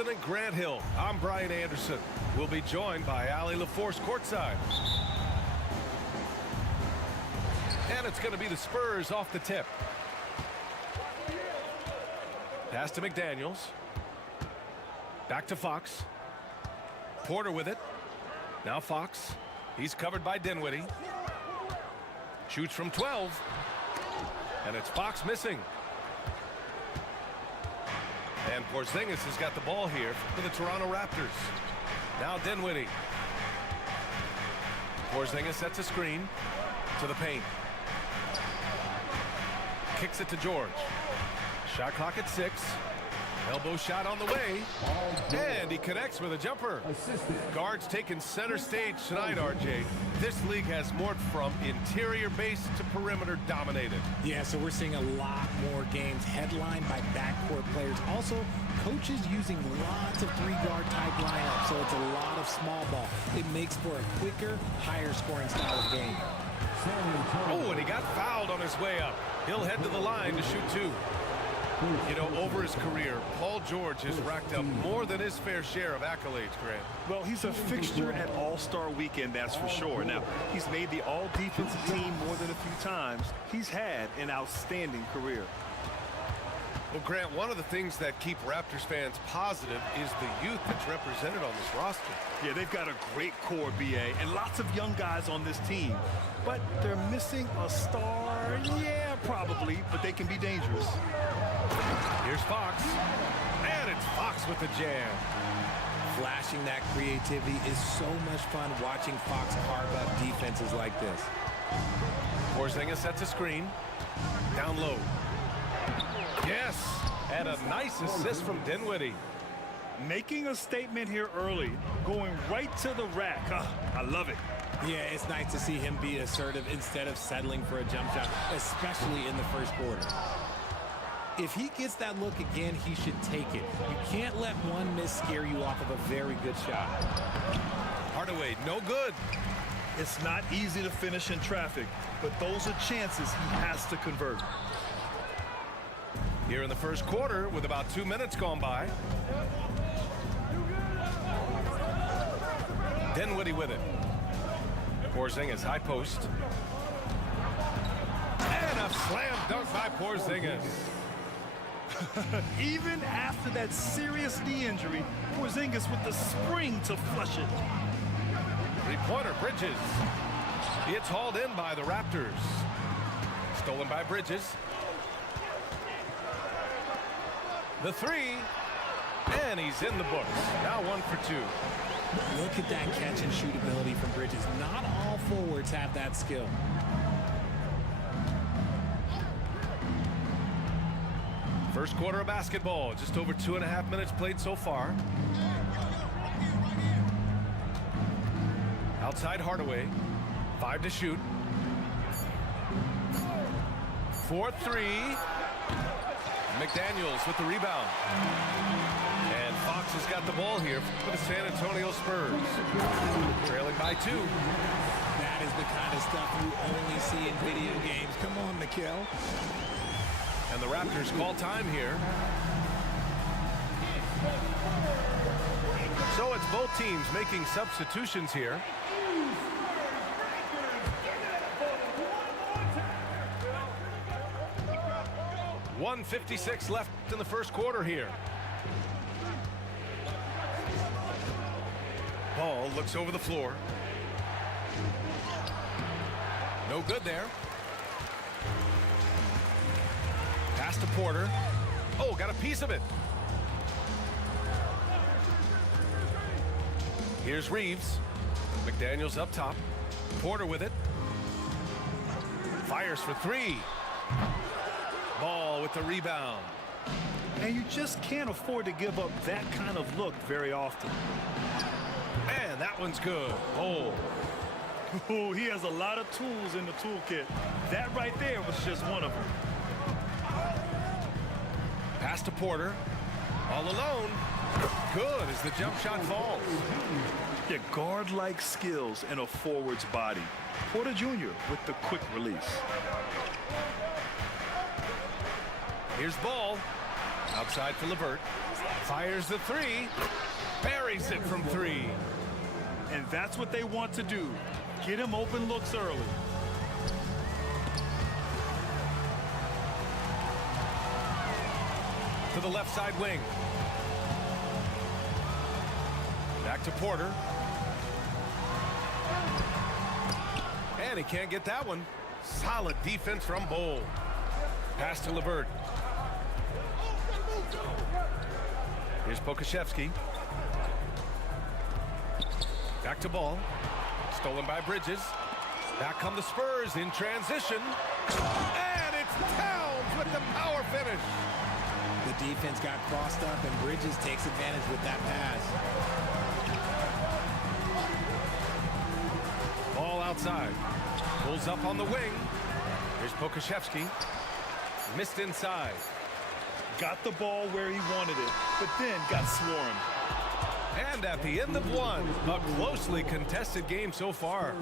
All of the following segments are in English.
In Grant Hill, I'm Brian Anderson. We'll be joined by Allie LaForce courtside. And it's going to be the Spurs off the tip. Pass to McDaniels. Back to Fox. Porter with it. Now Fox. He's covered by Dinwiddie. Shoots from 12. And it's Fox missing. And Porzingis has got the ball here for the Toronto Raptors. Now Dinwiddie. Porzingis sets a screen to the paint. Kicks it to George. Shot clock at 6. Elbow shot on the way. And he connects with a jumper. Guards taking center stage tonight, RJ. This league has morphed from interior base to perimeter dominated. Yeah, so we're seeing a lot more games headlined by backcourt players. Also, coaches using lots of three-guard type lineups, so it's a lot of small ball. It makes for a quicker, higher scoring style of game. Oh, and he got fouled on his way up. He'll head to the line to shoot 2. You know, over his career, Paul George has racked up more than his fair share of accolades, Grant. Well, he's a fixture at All-Star Weekend, that's for sure. Now, he's made the All-Defensive team more than a few times. He's had an outstanding career. Well, Grant, one of the things that keep Raptors fans positive is the youth that's represented on this roster. Yeah, they've got a great core, BA, and lots of young guys on this team. But they're missing a star, yeah, probably, but they can be dangerous. Here's Fox, and it's Fox with the jam. Flashing that creativity is so much fun watching Fox carve up defenses like this. Porzingis sets a screen, down low. Yes, and a nice assist from Dinwiddie. Making a statement here early, going right to the rack. I love it. Yeah, it's nice to see him be assertive instead of settling for a jump shot, especially in the first quarter. If he gets that look again, he should take it. You can't let one miss scare you off of a very good shot. Hardaway, no good. It's not easy to finish in traffic, but those are chances he has to convert. Here in the first quarter with about 2 minutes gone by. Dinwiddie with it. Porzingis, high post. And a slam dunk by Porzingis. Even after that serious knee injury, Porzingis with the spring to flush it. Three-pointer, Bridges. It's hauled in by the Raptors. Stolen by Bridges. The 3, and he's in the books. Now 1 for 2. Look at that catch and shoot ability from Bridges. Not all forwards have that skill. First quarter of basketball, just over 2.5 minutes played so far. Outside Hardaway, 5 to shoot. 4-3. McDaniels with the rebound. And Fox has got the ball here for the San Antonio Spurs. Trailing by 2. That is the kind of stuff you only see in video games. Come on, Mikal. And the Raptors call time here. So it's both teams making substitutions here. .156 left in the first quarter here. Ball looks over the floor. No good there. Pass to Porter. Oh, got a piece of it. Here's Reeves. McDaniels up top. Porter with it. Fires for 3. Ball with the rebound. And you just can't afford to give up that kind of look very often. And that one's good. Oh. Ooh, he has a lot of tools in the toolkit. That right there was just one of them. Pass to Porter. All alone. Good as the jump shot falls. Yeah, guard-like skills in a forward's body. Porter Jr. with the quick release. Here's Ball. Outside for LeVert. Fires the three. Buries it from three. And that's what they want to do. Get him open looks early. To the left side wing. Back to Porter. And he can't get that one. Solid defense from Bowl. Pass to LeVert. Here's Pokashevsky. Back to Ball. Stolen by Bridges. Back come the Spurs in transition. And it's Towns with the power finish. The defense got crossed up, and Bridges takes advantage with that pass. Ball outside. Pulls up on the wing. Here's Pokashevsky. Missed inside. Got the ball where he wanted it, but then got swarmed. And at the end of one, a closely contested game so far.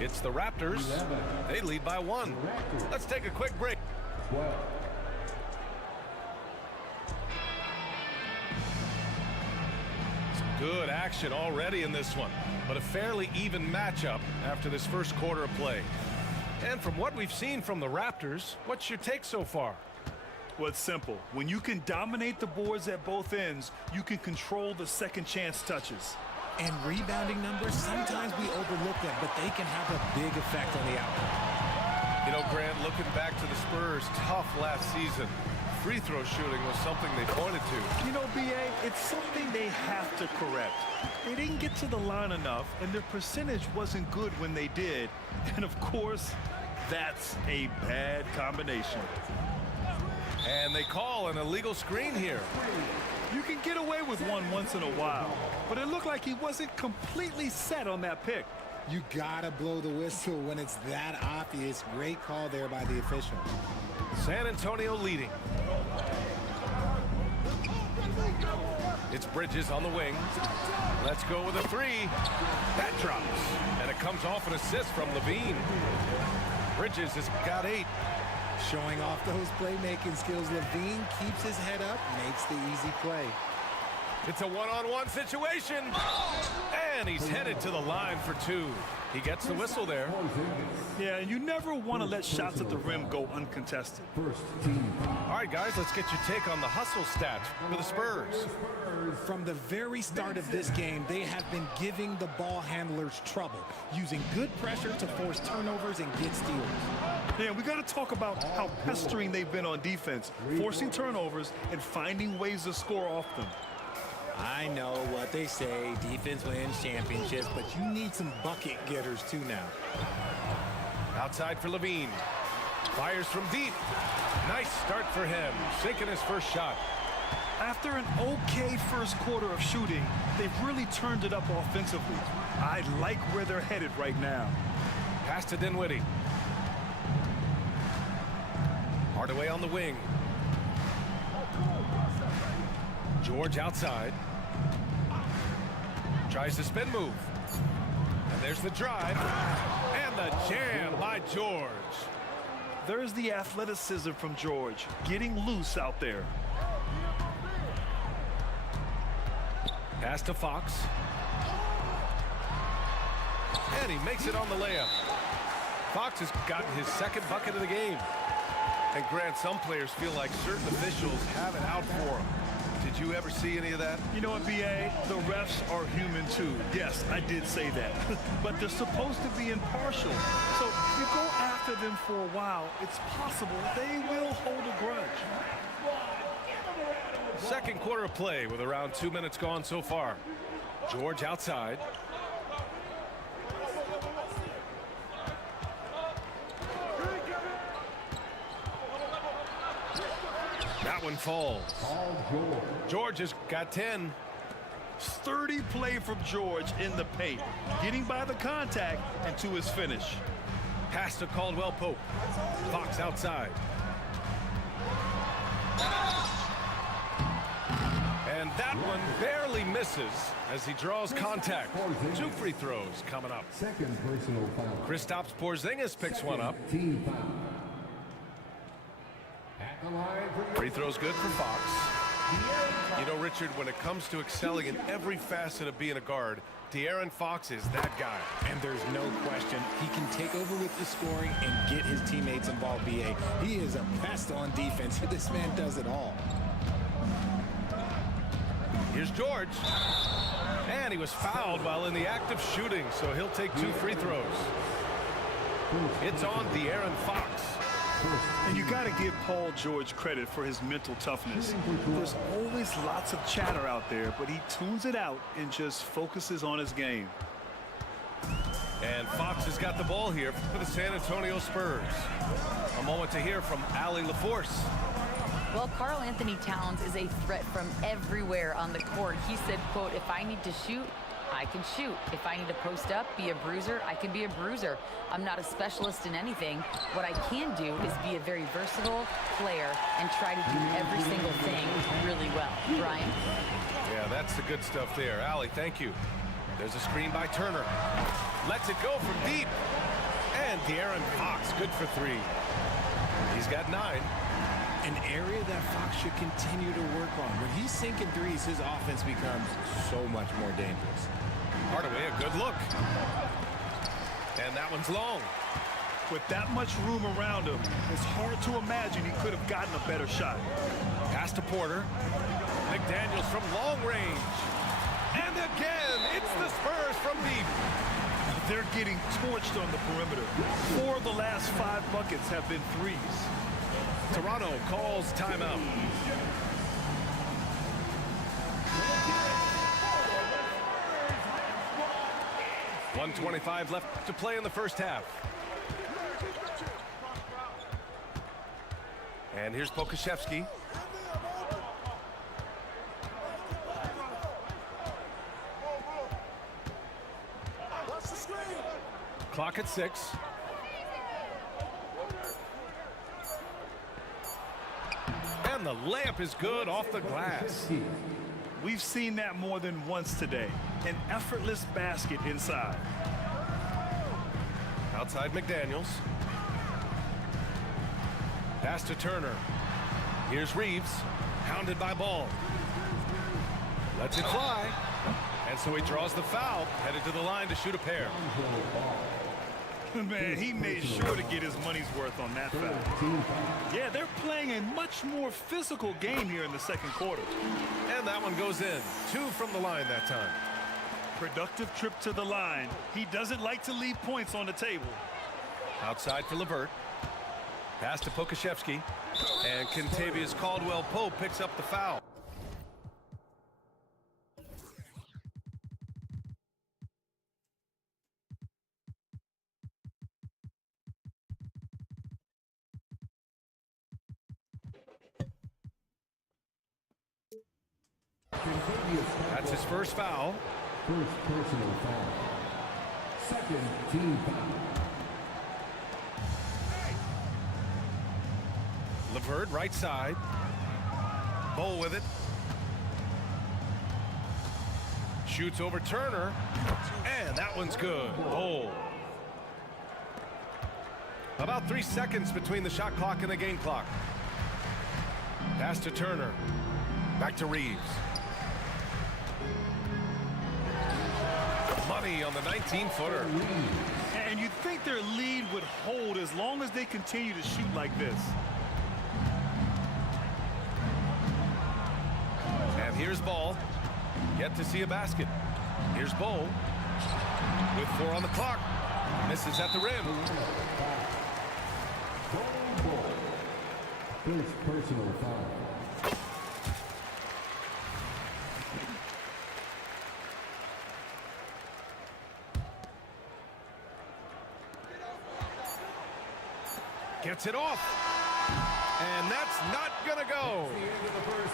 It's the Raptors. They lead by one. Let's take a quick break. Some good action already in this one, but a fairly even matchup after this first quarter of play. And from what we've seen from the Raptors, what's your take so far? Well, it's simple. When you can dominate the boards at both ends, you can control the second chance touches. And rebounding numbers, sometimes we overlook them, but they can have a big effect on the outcome. You know, Grant, looking back to the Spurs' tough last season, free throw shooting was something they pointed to. You know, B.A., it's something they have to correct. They didn't get to the line enough, and their percentage wasn't good when they did. And, of course, that's a bad combination. And they call an illegal screen here. You can get away with one once in a while, but it looked like he wasn't completely set on that pick. You gotta blow the whistle when it's that obvious. Great call there by the official. San Antonio leading. It's Bridges on the wing. Let's go with a three. That drops. And it comes off an assist from Levine. Bridges has got 8. Showing off those playmaking skills, Levine keeps his head up, makes the easy play. It's a one-on-one situation. And he's headed to the line for 2. He gets the whistle there. Yeah, and you never want to let shots at the rim go uncontested. All right, guys, let's get your take on the hustle stats for the Spurs. From the very start of this game, they have been giving the ball handlers trouble, using good pressure to force turnovers and get steals. Yeah, we got to talk about how pestering they've been on defense, forcing turnovers and finding ways to score off them. I know what they say, defense wins championships, but you need some bucket getters too now. Outside for Levine. Fires from deep. Nice start for him, sinking his first shot. After an okay first quarter of shooting, they've really turned it up offensively. I like where they're headed right now. Pass to Dinwiddie. Hardaway on the wing. George outside. Tries the spin move. And there's the drive. And the jam by George. There's the athleticism from George, getting loose out there. Pass to Fox. And he makes it on the layup. Fox has gotten his second bucket of the game. And Grant, some players feel like certain officials have it out for them. Did you ever see any of that? You know what, B.A.? The refs are human too. Yes, I did say that. But they're supposed to be impartial. So if you go after them for a while, it's possible they will hold a grudge. Second quarter of play with around 2 minutes gone so far. George outside. That one falls. George has got 10. Sturdy play from George in the paint, getting by the contact and to his finish. Pass to Caldwell Pope. Fox outside. And that one barely misses as he draws contact. 2 free throws coming up. Second personal foul. Kristaps Porzingis picks one up. Team foul. At the line for Free throw's good for Fox. You know, Richard, when it comes to excelling in every facet of being a guard, De'Aaron Fox is that guy. And there's no question he can take over with the scoring and get his teammates involved, B.A. He is a pest on defense. This man does it all. Here's George. And he was fouled while in the act of shooting, so he'll take 2 free throws. It's on De'Aaron Fox. And you got to give Paul George credit for his mental toughness. There's always lots of chatter out there, but he tunes it out and just focuses on his game. And Fox has got the ball here for the San Antonio Spurs. A moment to hear from Allie LaForce. Well, Karl Anthony Towns is a threat from everywhere on the court. He said, quote, if I need to shoot, I can shoot. If I need to post up, be a bruiser, I can be a bruiser. I'm not a specialist in anything. What I can do is be a very versatile player and try to do every single thing really well. Brian? Yeah, that's the good stuff there. Allie, thank you. There's a screen by Turner. Lets it go from deep. And De'Aaron Fox, good for 3. He's got 9. An area that Fox should continue to work on. When he's sinking threes, his offense becomes so much more dangerous. Hardaway, a good look. And that one's long. With that much room around him, it's hard to imagine he could have gotten a better shot. Pass to Porter. McDaniels from long range. And again, it's the Spurs from deep. They're getting torched on the perimeter. 4 of the last 5 buckets have been threes. Toronto calls timeout. .125 left to play in the first half. And here's Pokusevski. Clock at 6. And the layup is good off the glass. We've seen that more than once today. An effortless basket inside. Outside McDaniels. Pass to Turner. Here's Reeves. Hounded by Ball. Lets it fly. And so he draws the foul. Headed to the line to shoot a pair. Man, he made sure to get his money's worth on that foul. Yeah, they're playing a much more physical game here in the second quarter. And that one goes in. 2 from the line that time. Productive trip to the line. He doesn't like to leave points on the table. Outside for LeVert. Pass to Pokusevski. And Kentavious Caldwell-Pope picks up the foul. That's his first foul. First personal foul. Second team foul. LeVert right side. Bol with it. Shoots over Turner. And that one's good. Bol. About 3 seconds between the shot clock and the game clock. Pass to Turner. Back to Reeves. Money on the 19-footer. And you'd think their lead would hold as long as they continue to shoot like this. And here's Ball. Yet to see a basket. Here's Bol. With 4 on the clock. Misses at the rim. First personal foul. Gets it off. And that's not going to go.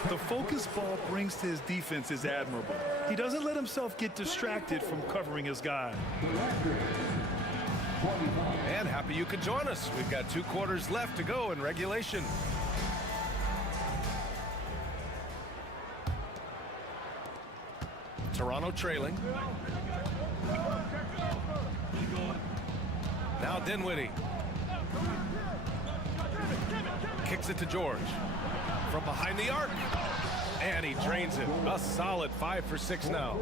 The focus Ball brings to his defense is admirable. He doesn't let himself get distracted from covering his guy. And happy you could join us. We've got 2 quarters left to go in regulation. Toronto trailing. Now Dinwiddie. Kicks it to George. From behind the arc. And he drains it. A solid 5 for 6 now.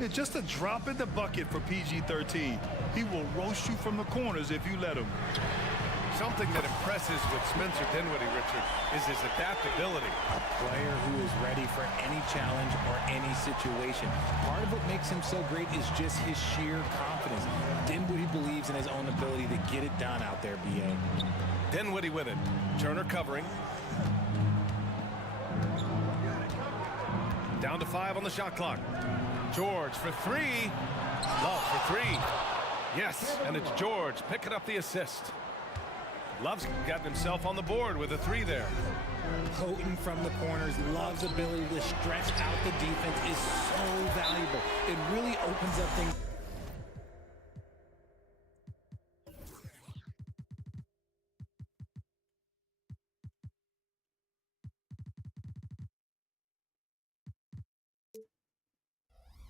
It's just a drop in the bucket for PG-13. He will roast you from the corners if you let him. Something that impresses with Spencer Dinwiddie, Richard, is his adaptability. A player who is ready for any challenge or any situation. Part of what makes him so great is just his sheer confidence. Dinwiddie believes in his own ability to get it done out there, B.A. Dinwiddie with it. Turner covering. Down to 5 on the shot clock. George for 3. Love for 3. Yes, and it's George picking up the assist. Love's got himself on the board with a 3 there. Potent from the corners. Love's ability to stretch out the defense is so valuable. It really opens up things.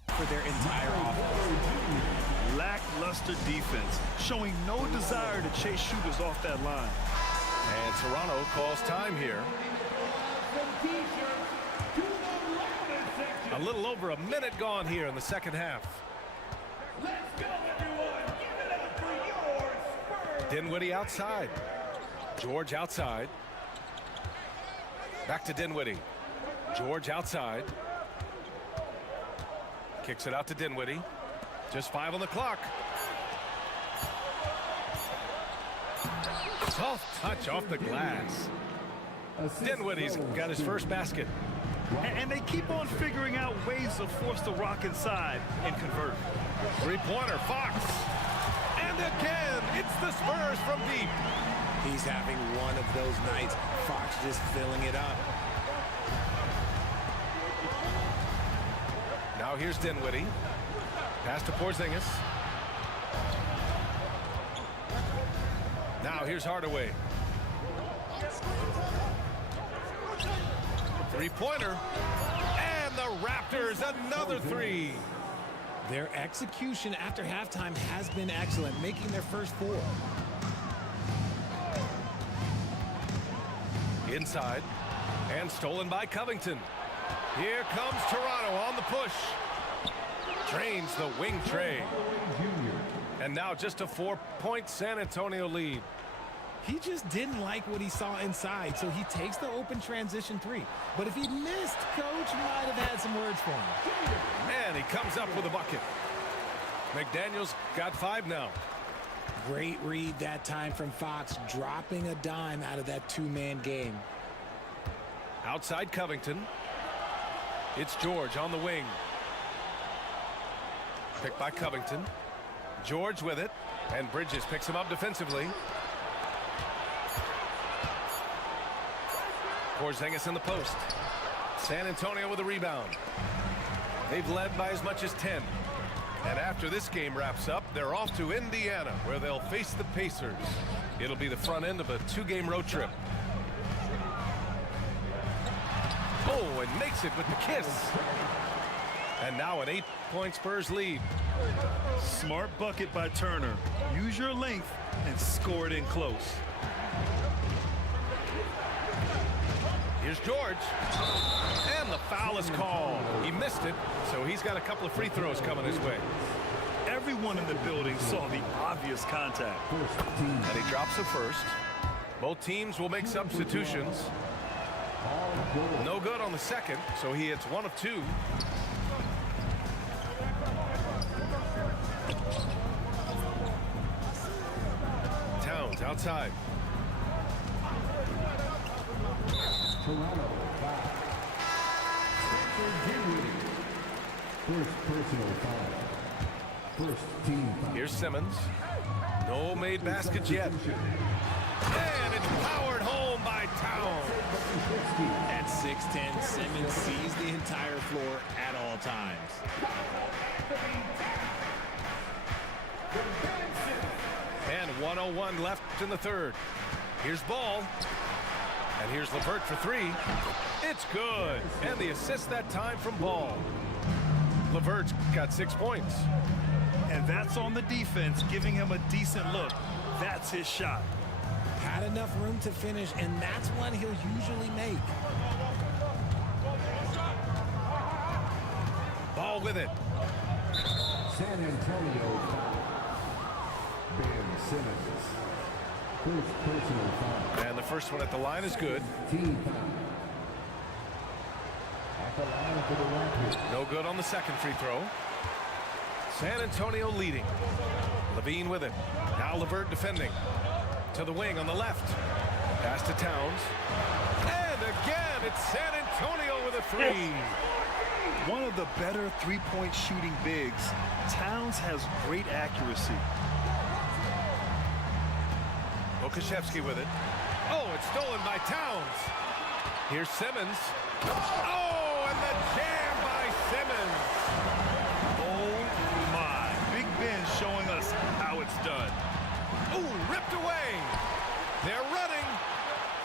For their entire offense. Lackluster defense, showing no desire to chase shooters off that line. And Toronto calls time here. A little over a minute gone here in the second half. Dinwiddie outside. George outside. Back to Dinwiddie. George outside. Kicks it out to Dinwiddie. Just 5 on the clock. Soft touch off the glass. Dinwiddie's got his first basket. And they keep on figuring out ways to force the Rock inside and convert. Three-pointer, Fox. And again, it's the Spurs from deep. He's having one of those nights. Fox just filling it up. Now here's Dinwiddie. Pass to Porzingis. Now here's Hardaway. Three-pointer. And the Raptors, another 3. Their execution after halftime has been excellent, making their first 4. Inside. And stolen by Covington. Here comes Toronto on the push. Drains the wing tray. And now just a 4-point San Antonio lead. He just didn't like what he saw inside, so he takes the open transition 3. But if he missed, Coach might have had some words for him. And he comes up with a bucket. McDaniels got 5 now. Great read that time from Fox, dropping a dime out of that 2-man game. Outside Covington. It's George on the wing. Picked by Covington. George with it. And Bridges picks him up defensively. Porzingis in the post. San Antonio with a rebound. They've led by as much as 10. And after this game wraps up, they're off to Indiana, where they'll face the Pacers. It'll be the front end of a 2-game road trip. Oh, and makes it with the kiss. And now an 8-point Spurs lead. Smart bucket by Turner. Use your length and score it in close. Here's George. And the foul is called. He missed it, so he's got a couple of free throws coming his way. Everyone in the building saw the obvious contact. And he drops the first. Both teams will make substitutions. No good on the second, so he hits 1 of 2. Towns outside. Toronto, 5. First personal foul. First team foul. Here's Simmons. No made baskets yet. And it's powered home by Towns. At 6'10", Simmons sees the entire floor at all times. And 1:01 left in the third. Here's Ball. And here's LeVert for 3. It's good. And the assist that time from Ball. LeVert's got 6 points. And that's on the defense, giving him a decent look. That's his shot. Had enough room to finish, and that's one he'll usually make. Ball with it. San Antonio foul. Ben Simmons. First personal foul. And the first one at the line is good. Team foul. At the line for the Raptors. No good on the second free throw. San Antonio leading. Levine with it. Now LeVert defending. To the wing on the left. Pass to Towns. And again, it's San Antonio with a three. One of the better three-point shooting bigs. Towns has great accuracy. Okashevsky with it. Oh, it's stolen by Towns. Here's Simmons. Oh, and the jam by Simmons. Oh, my. Big Ben showing us how it's done. Ooh, ripped away. They're running.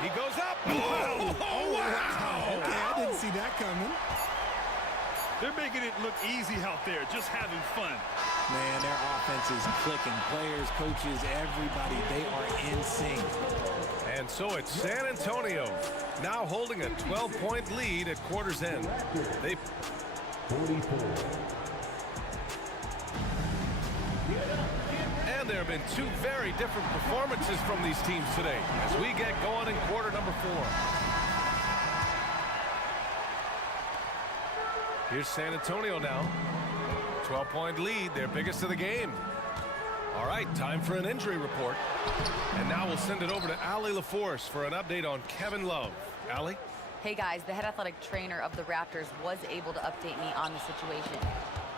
He goes up. Oh, wow. Okay, I didn't see that coming. They're making it look easy out there, just having fun. Man, their offense is clicking. Players, coaches, everybody, they are in sync. And so it's San Antonio now holding a 12-point lead at quarter's end. They 44. And there have been two very different performances from these teams today as we get going in quarter number 4. Here's San Antonio now. 12-point lead, their biggest of the game. All right, time for an injury report. And now we'll send it over to Allie LaForce for an update on Kevin Love. Allie? Hey guys, the head athletic trainer of the Raptors was able to update me on the situation.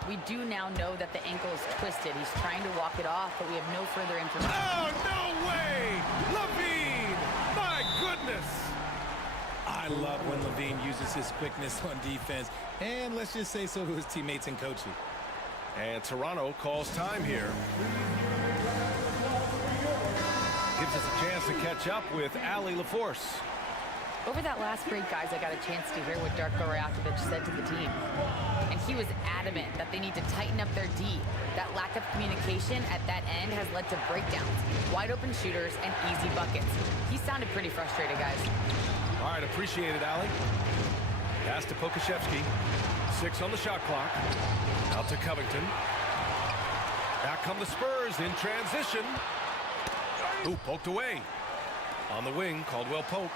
We do now know that the ankle is twisted. He's trying to walk it off, but we have no further information. Oh, no way! Levine! My goodness! I love when Levine uses his quickness on defense, and let's just say so to his teammates and coaching. And Toronto calls time here. Gives us a chance to catch up with Allie LaForce. Over that last break, guys, I got a chance to hear what Darko Rajakovic said to the team. And he was adamant that they need to tighten up their D. That lack of communication at that end has led to breakdowns, wide open shooters, and easy buckets. He sounded pretty frustrated, guys. All right, appreciate it, Allie. Pass to Pokashevsky. 6 on the shot clock. Out to Covington. Back come the Spurs in transition. Ooh, poked away. On the wing, Caldwell Pope.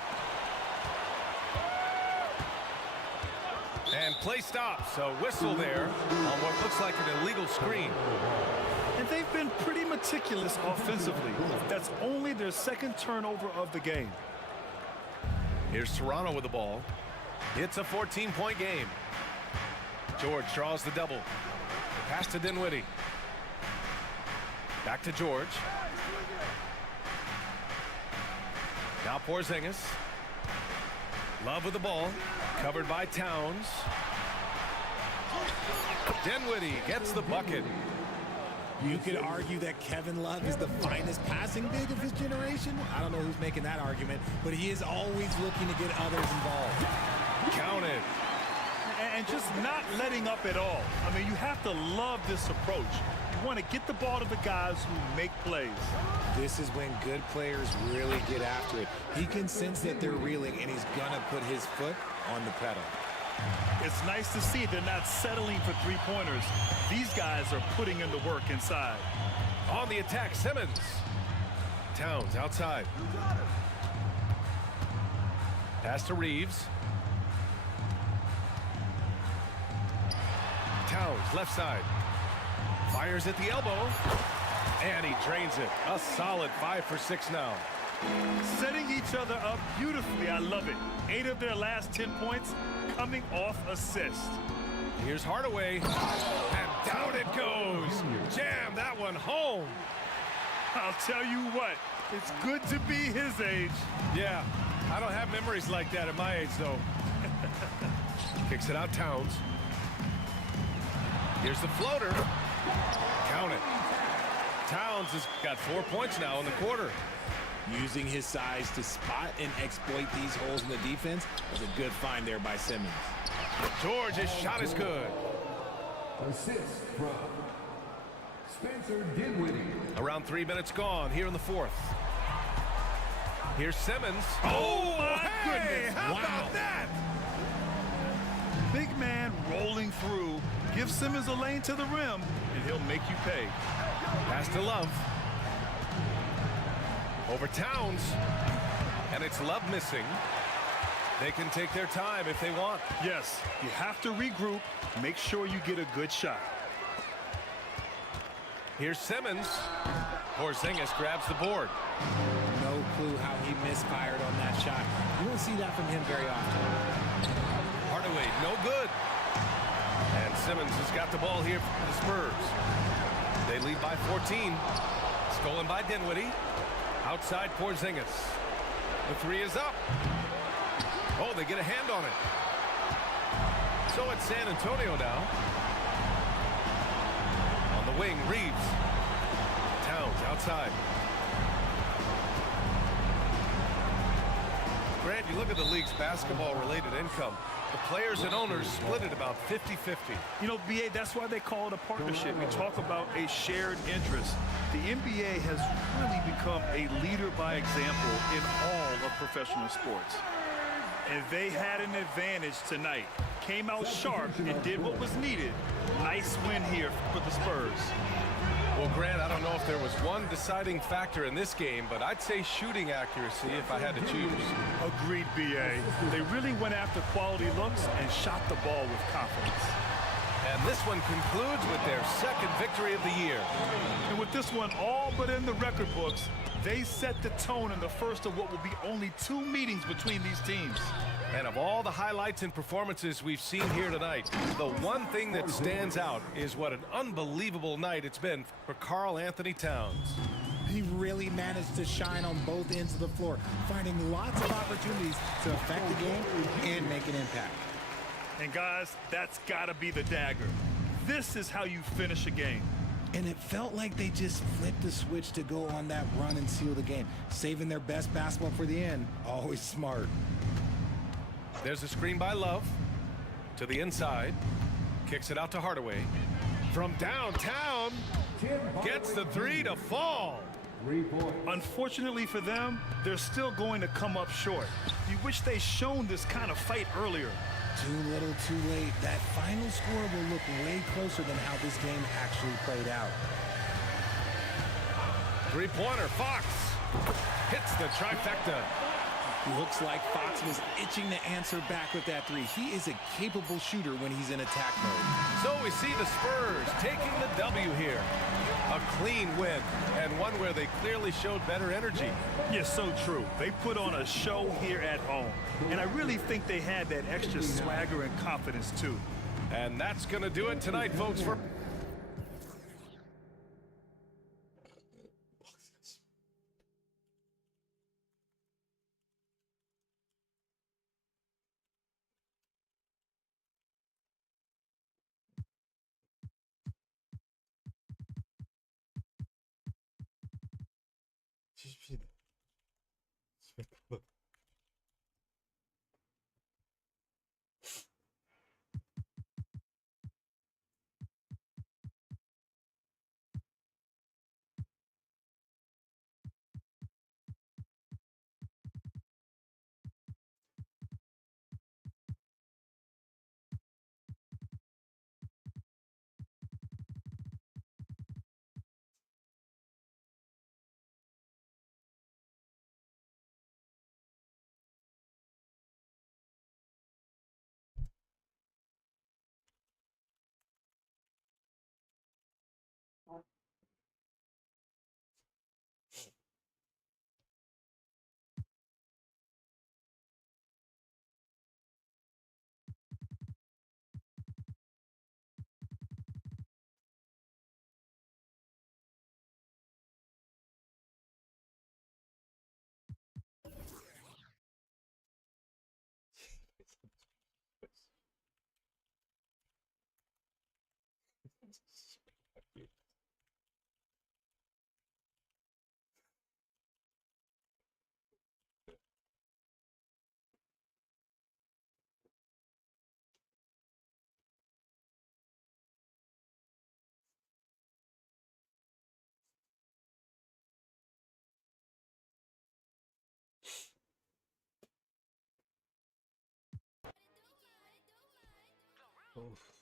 And play stops. A whistle there on what looks like an illegal screen. And they've been pretty meticulous offensively. That's only their second turnover of the game. Here's Toronto with the ball. It's a 14-point game. George draws the double. Pass to Dinwiddie. Back to George. Now Porzingis. Love with the ball. Covered by Towns. Dinwiddie gets the bucket. You could argue that Kevin Love is the finest passing big of his generation. I don't know who's making that argument, but he is always looking to get others involved. Counted. And just not letting up at all. I mean, you have to love this approach. You want to get the ball to the guys who make plays. This is when good players really get after it. He can sense that they're reeling, and he's going to put his foot on the pedal. It's nice to see they're not settling for three-pointers. These guys are putting in the work inside. On the attack, Simmons. Towns outside. Pass to Reeves. Towns left side. Fires at the elbow. And he drains it. A solid 5 for 6 now. Setting each other up beautifully. I love it. 8 of their last 10 points coming off assist. Here's Hardaway. And down it goes. Jam that one home. I'll tell you what, it's good to be his age. Yeah, I don't have memories like that at my age, though. Kicks it out, Towns. Here's the floater. Count it. Towns has got 4 points now in the quarter. Using his size to spot and exploit these holes in the defense was a good find there by Simmons. George's shot is good. Assist from Spencer Dinwiddie. Around 3 minutes gone here in the fourth. Here's Simmons. Oh, my hey, goodness. how Wow. about that? Big man rolling through, Give Simmons a lane to the rim, and he'll make you pay. Pass to Love. Over Towns. And it's Love missing. They can take their time if they want. Yes, you have to regroup. Make sure you get a good shot. Here's Simmons. Porzingis grabs the board. No clue how he misfired on that shot. You don't see that from him very often. Hardaway, no good. And Simmons has got the ball here for the Spurs. They lead by 14. Stolen by Dinwiddie. Outside Porzingis. The three is up. Oh, they get a hand on it. So it's San Antonio now. On the wing, Reeves. Towns outside. Grant, you look at the league's basketball-related income. The players and owners split it about 50-50. You know, BA, that's why they call it a partnership. We talk about a shared interest. The NBA has really become a leader by example in all of professional sports. And they had an advantage tonight. Came out sharp and did what was needed. Nice win here for the Spurs. Well, Grant, I don't know if there was one deciding factor in this game, but I'd say shooting accuracy if I had to choose. Agreed, BA. They really went after quality looks and shot the ball with confidence. And this one concludes with their second victory of the year. And with this one all but in the record books, they set the tone in the first of what will be only 2 meetings between these teams. And of all the highlights and performances we've seen here tonight, the one thing that stands out is what an unbelievable night it's been for Karl Anthony Towns. He really managed to shine on both ends of the floor, finding lots of opportunities to affect the game and make an impact. And guys, that's got to be the dagger. This is how you finish a game. And it felt like they just flipped the switch to go on that run and seal the game, saving their best basketball for the end. Always smart. There's a screen by Love to the inside. Kicks it out to Hardaway. From downtown, gets the three to fall. 3 points. Unfortunately for them, they're still going to come up short. You wish they'd shown this kind of fight earlier. Too little, too late. That final score will look way closer than how this game actually played out. Three-pointer, Fox hits the trifecta. Looks like Fox was itching to answer back with that three. He is a capable shooter when he's in attack mode. So we see the Spurs taking the W here. A clean win, and one where they clearly showed better energy. Yes, so true. They put on a show here at home. And I really think they had that extra swagger and confidence, too. And that's going to do it tonight, folks. For Oof.